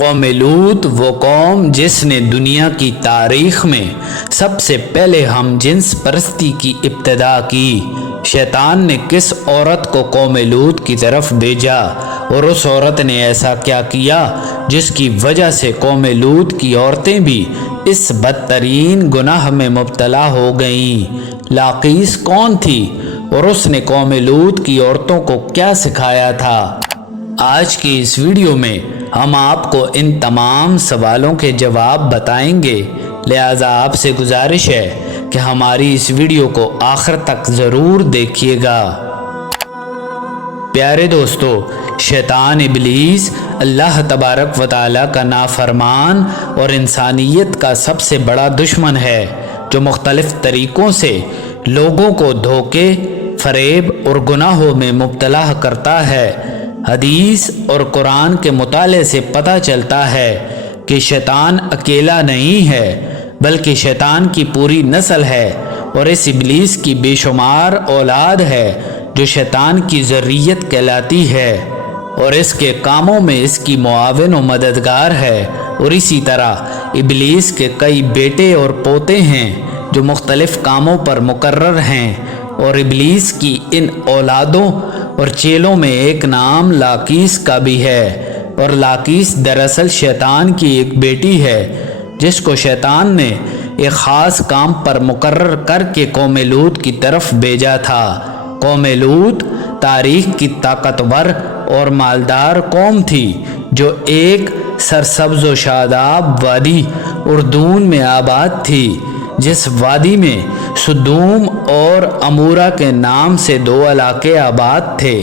قوم لوط وہ قوم جس نے دنیا کی تاریخ میں سب سے پہلے ہم جنس پرستی کی ابتدا کی۔ شیطان نے کس عورت کو قوم لوط کی طرف بھیجا اور اس عورت نے ایسا کیا کیا جس کی وجہ سے قوم لوط کی عورتیں بھی اس بدترین گناہ میں مبتلا ہو گئیں؟ لاقیس کون تھی اور اس نے قوم لوط کی عورتوں کو کیا سکھایا تھا؟ آج کی اس ویڈیو میں ہم آپ کو ان تمام سوالوں کے جواب بتائیں گے، لہٰذا آپ سے گزارش ہے کہ ہماری اس ویڈیو کو آخر تک ضرور دیکھیے گا۔ پیارے دوستو، شیطان ابلیس اللہ تبارک و تعالیٰ کا نافرمان اور انسانیت کا سب سے بڑا دشمن ہے، جو مختلف طریقوں سے لوگوں کو دھوکے، فریب اور گناہوں میں مبتلا کرتا ہے۔ حدیث اور قرآن کے مطالعے سے پتہ چلتا ہے کہ شیطان اکیلا نہیں ہے، بلکہ شیطان کی پوری نسل ہے اور اس ابلیس کی بے شمار اولاد ہے جو شیطان کی ذریت کہلاتی ہے اور اس کے کاموں میں اس کی معاون و مددگار ہے۔ اور اسی طرح ابلیس کے کئی بیٹے اور پوتے ہیں جو مختلف کاموں پر مقرر ہیں، اور ابلیس کی ان اولادوں اور چیلوں میں ایک نام لاقیس کا بھی ہے، اور لاقیس دراصل شیطان کی ایک بیٹی ہے جس کو شیطان نے ایک خاص کام پر مقرر کر کے قوم لوط کی طرف بھیجا تھا۔ قوم لوط تاریخ کی طاقتور اور مالدار قوم تھی جو ایک سرسبز و شاداب وادی اردون میں آباد تھی، جس وادی میں سدوم اور امورا کے نام سے دو علاقے آباد تھے۔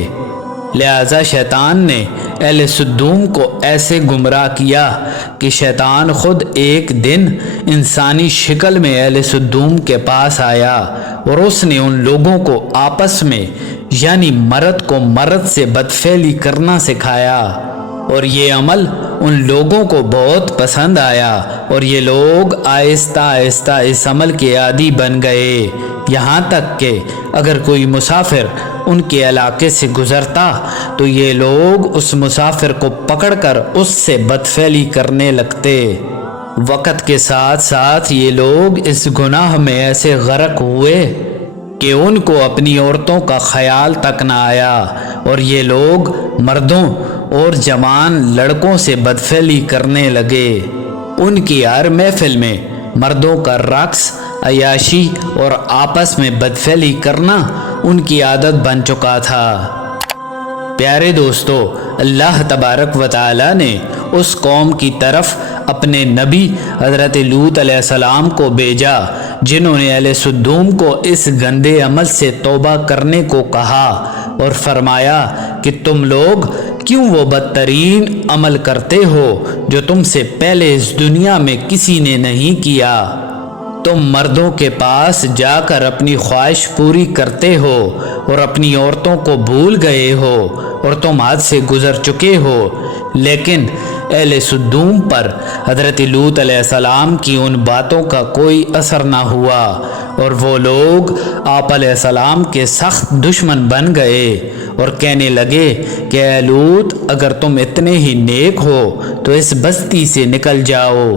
لہذا شیطان نے اہل سدوم کو ایسے گمراہ کیا کہ شیطان خود ایک دن انسانی شکل میں اہل سدوم کے پاس آیا اور اس نے ان لوگوں کو آپس میں یعنی مرد کو مرد سے بدفعلی کرنا سکھایا، اور یہ عمل ان لوگوں کو بہت پسند آیا اور یہ لوگ آہستہ آہستہ اس عمل کے عادی بن گئے، یہاں تک کہ اگر کوئی مسافر ان کے علاقے سے گزرتا تو یہ لوگ اس مسافر کو پکڑ کر اس سے بدفعلی کرنے لگتے۔ وقت کے ساتھ ساتھ یہ لوگ اس گناہ میں ایسے غرق ہوئے کہ ان کو اپنی عورتوں کا خیال تک نہ آیا، اور یہ لوگ مردوں اور جوان لڑکوں سے بدفعلی کرنے لگے۔ ان کی ہر محفل میں مردوں کا رقص، عیاشی اور آپس میں بدفعلی کرنا ان کی عادت بن چکا تھا۔ پیارے دوستو، اللہ تبارک و تعالیٰ نے اس قوم کی طرف اپنے نبی حضرت لوط علیہ السلام کو بھیجا، جنہوں نے اہل سدوم کو اس گندے عمل سے توبہ کرنے کو کہا اور فرمایا کہ تم لوگ کیوں وہ بدترین عمل کرتے ہو جو تم سے پہلے اس دنیا میں کسی نے نہیں کیا؟ تم مردوں کے پاس جا کر اپنی خواہش پوری کرتے ہو اور اپنی عورتوں کو بھول گئے ہو اور تم حد سے گزر چکے ہو۔ لیکن اہل سدوم پر حضرت لوط علیہ السلام کی ان باتوں کا کوئی اثر نہ ہوا اور وہ لوگ آپ علیہ السلام کے سخت دشمن بن گئے اور کہنے لگے کہ اے لوط، اگر تم اتنے ہی نیک ہو تو اس بستی سے نکل جاؤ۔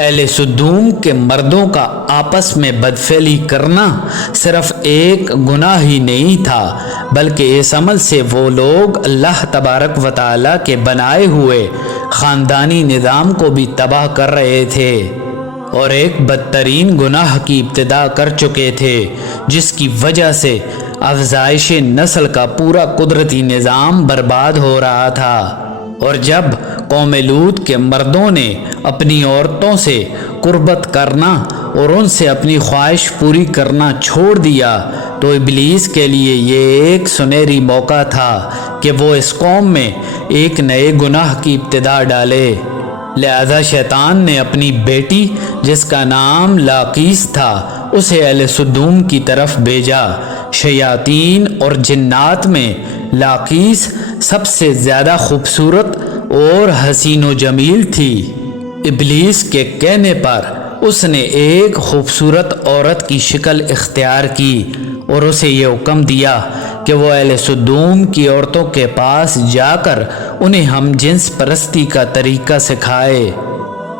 اہل سدوم کے مردوں کا آپس میں بدفعلی کرنا صرف ایک گناہ ہی نہیں تھا، بلکہ اس عمل سے وہ لوگ اللہ تبارک و تعالیٰ کے بنائے ہوئے خاندانی نظام کو بھی تباہ کر رہے تھے اور ایک بدترین گناہ کی ابتدا کر چکے تھے، جس کی وجہ سے افزائش نسل کا پورا قدرتی نظام برباد ہو رہا تھا۔ اور جب قوم لوط کے مردوں نے اپنی عورتوں سے قربت کرنا اور ان سے اپنی خواہش پوری کرنا چھوڑ دیا تو ابلیس کے لیے یہ ایک سنہری موقع تھا کہ وہ اس قوم میں ایک نئے گناہ کی ابتدا ڈالے۔ لہذا شیطان نے اپنی بیٹی جس کا نام لاقیس تھا اسے اہل سدوم کی طرف بھیجا۔ شیاطین اور جنات میں لاقیس سب سے زیادہ خوبصورت اور حسین و جمیل تھی۔ ابلیس کے کہنے پر اس نے ایک خوبصورت عورت کی شکل اختیار کی اور اسے یہ حکم دیا کہ وہ اہل سدوم کی عورتوں کے پاس جا کر انہیں ہم جنس پرستی کا طریقہ سکھائے۔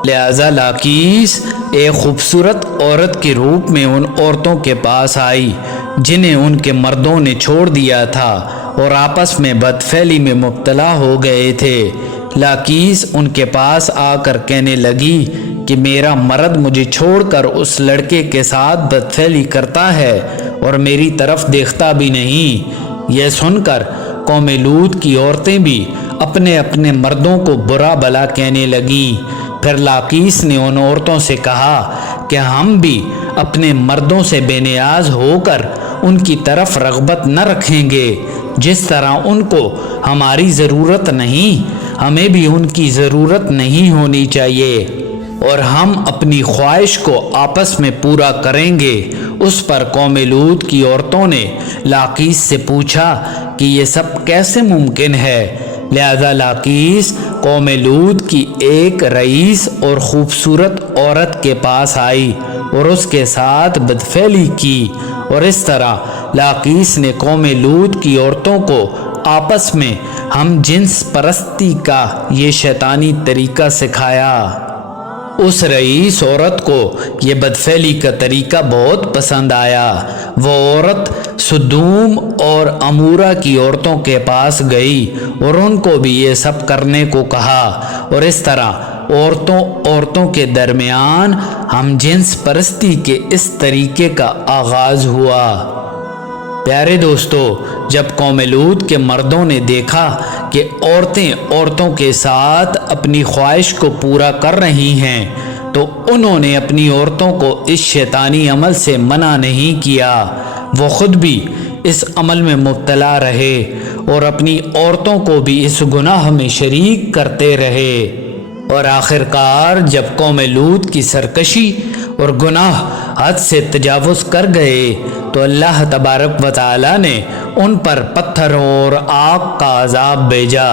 لہذا لاقیس ایک خوبصورت عورت کے روپ میں ان عورتوں کے پاس آئی جنہیں ان کے مردوں نے چھوڑ دیا تھا اور آپس میں بدفعلی میں مبتلا ہو گئے تھے۔ لاقیس ان کے پاس آ کر کہنے لگی کہ میرا مرد مجھے چھوڑ کر اس لڑکے کے ساتھ بدفعلی کرتا ہے اور میری طرف دیکھتا بھی نہیں۔ یہ سن کر قوم لوط کی عورتیں بھی اپنے اپنے مردوں کو برا بھلا کہنے لگیں۔ پھر لاقیس نے ان عورتوں سے کہا کہ ہم بھی اپنے مردوں سے بے نیاز ہو کر ان کی طرف رغبت نہ رکھیں گے، جس طرح ان کو ہماری ضرورت نہیں، ہمیں بھی ان کی ضرورت نہیں ہونی چاہیے، اور ہم اپنی خواہش کو آپس میں پورا کریں گے۔ اس پر قوم لوط کی عورتوں نے لاقیس سے پوچھا کہ یہ سب کیسے ممکن ہے؟ لہذا لاقیس قوم لوط کی ایک رئیس اور خوبصورت عورت کے پاس آئی اور اس کے ساتھ بدفعلی کی، اور اس طرح لاقیس نے قوم لوط کی عورتوں کو آپس میں ہم جنس پرستی کا یہ شیطانی طریقہ سکھایا۔ اس رئیس عورت کو یہ بدفعلی کا طریقہ بہت پسند آیا۔ وہ عورت سدوم اور عمورہ کی عورتوں کے پاس گئی اور ان کو بھی یہ سب کرنے کو کہا، اور اس طرح عورتوں کے درمیان ہم جنس پرستی کے اس طریقے کا آغاز ہوا۔ پیارے دوستو، جب قوم لوط کے مردوں نے دیکھا کہ عورتیں عورتوں کے ساتھ اپنی خواہش کو پورا کر رہی ہیں تو انہوں نے اپنی عورتوں کو اس شیطانی عمل سے منع نہیں کیا، وہ خود بھی اس عمل میں مبتلا رہے اور اپنی عورتوں کو بھی اس گناہ میں شریک کرتے رہے، اور آخر کار جب قوم لوط کی سرکشی اور گناہ حد سے تجاوز کر گئے تو اللہ تبارک و تعالی نے ان پر پتھروں اور آگ کا عذاب بھیجا،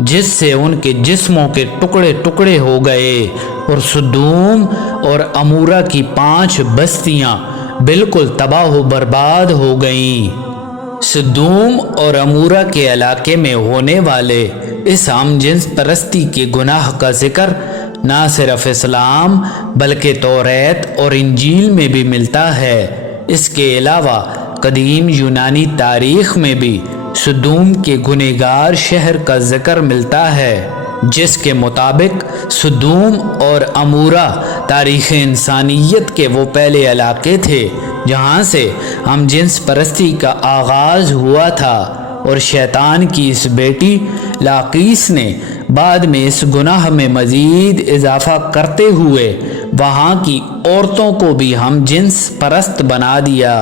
جس سے ان کے جسموں کے ٹکڑے ٹکڑے ہو گئے، اور سدوم اور عمورہ کی 5 بستیاں بالکل تباہ و برباد ہو گئیں۔ سدوم اور عمورہ کے علاقے میں ہونے والے اس ہم جنس پرستی کے گناہ کا ذکر نہ صرف اسلام بلکہ توریت اور انجیل میں بھی ملتا ہے۔ اس کے علاوہ قدیم یونانی تاریخ میں بھی سدوم کے گنہگار شہر کا ذکر ملتا ہے، جس کے مطابق سدوم اور عمورہ تاریخ انسانیت کے وہ پہلے علاقے تھے جہاں سے ہم جنس پرستی کا آغاز ہوا تھا، اور شیطان کی اس بیٹی لاقیس نے بعد میں اس گناہ میں مزید اضافہ کرتے ہوئے وہاں کی عورتوں کو بھی ہم جنس پرست بنا دیا،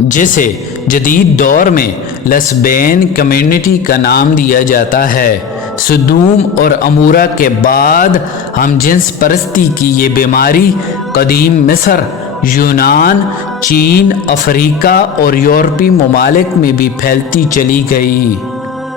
جسے جدید دور میں لیسبین کمیونٹی کا نام دیا جاتا ہے۔ سدوم اور عمورہ کے بعد ہم جنس پرستی کی یہ بیماری قدیم مصر، یونان، چین، افریقہ اور یورپی ممالک میں بھی پھیلتی چلی گئی،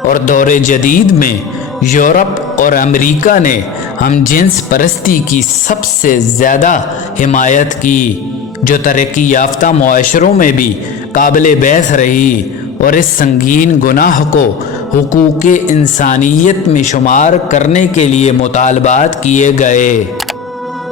اور دور جدید میں یورپ اور امریکہ نے ہم جنس پرستی کی سب سے زیادہ حمایت کی، جو ترقی یافتہ معاشروں میں بھی قابل بحث رہی، اور اس سنگین گناہ کو حقوق انسانیت میں شمار کرنے کے لیے مطالبات کیے گئے۔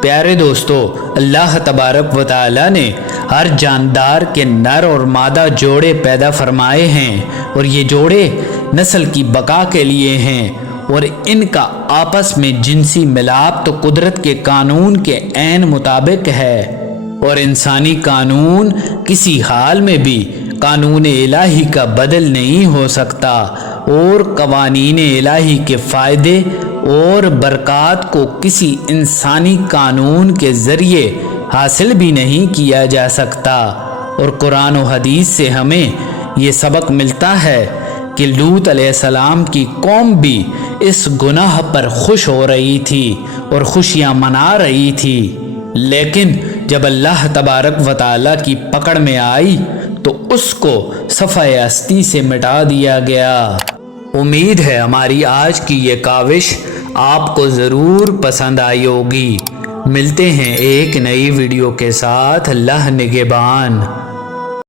پیارے دوستو، اللہ تبارک و تعالی نے ہر جاندار کے نر اور مادہ جوڑے پیدا فرمائے ہیں، اور یہ جوڑے نسل کی بقا کے لیے ہیں، اور ان کا آپس میں جنسی ملاپ تو قدرت کے قانون کے عین مطابق ہے، اور انسانی قانون کسی حال میں بھی قانون الہی کا بدل نہیں ہو سکتا، اور قوانین الہی کے فائدے اور برکات کو کسی انسانی قانون کے ذریعے حاصل بھی نہیں کیا جا سکتا۔ اور قرآن و حدیث سے ہمیں یہ سبق ملتا ہے کہ لوط علیہ السلام کی قوم بھی اس گناہ پر خوش ہو رہی تھی اور خوشیاں منا رہی تھی، لیکن جب اللہ تبارک و تعالی کی پکڑ میں آئی تو اس کو صفحہ ہستی سے مٹا دیا گیا۔ امید ہے ہماری آج کی یہ کاوش آپ کو ضرور پسند آئی ہوگی۔ ملتے ہیں ایک نئی ویڈیو کے ساتھ۔ اللہ نگہبان۔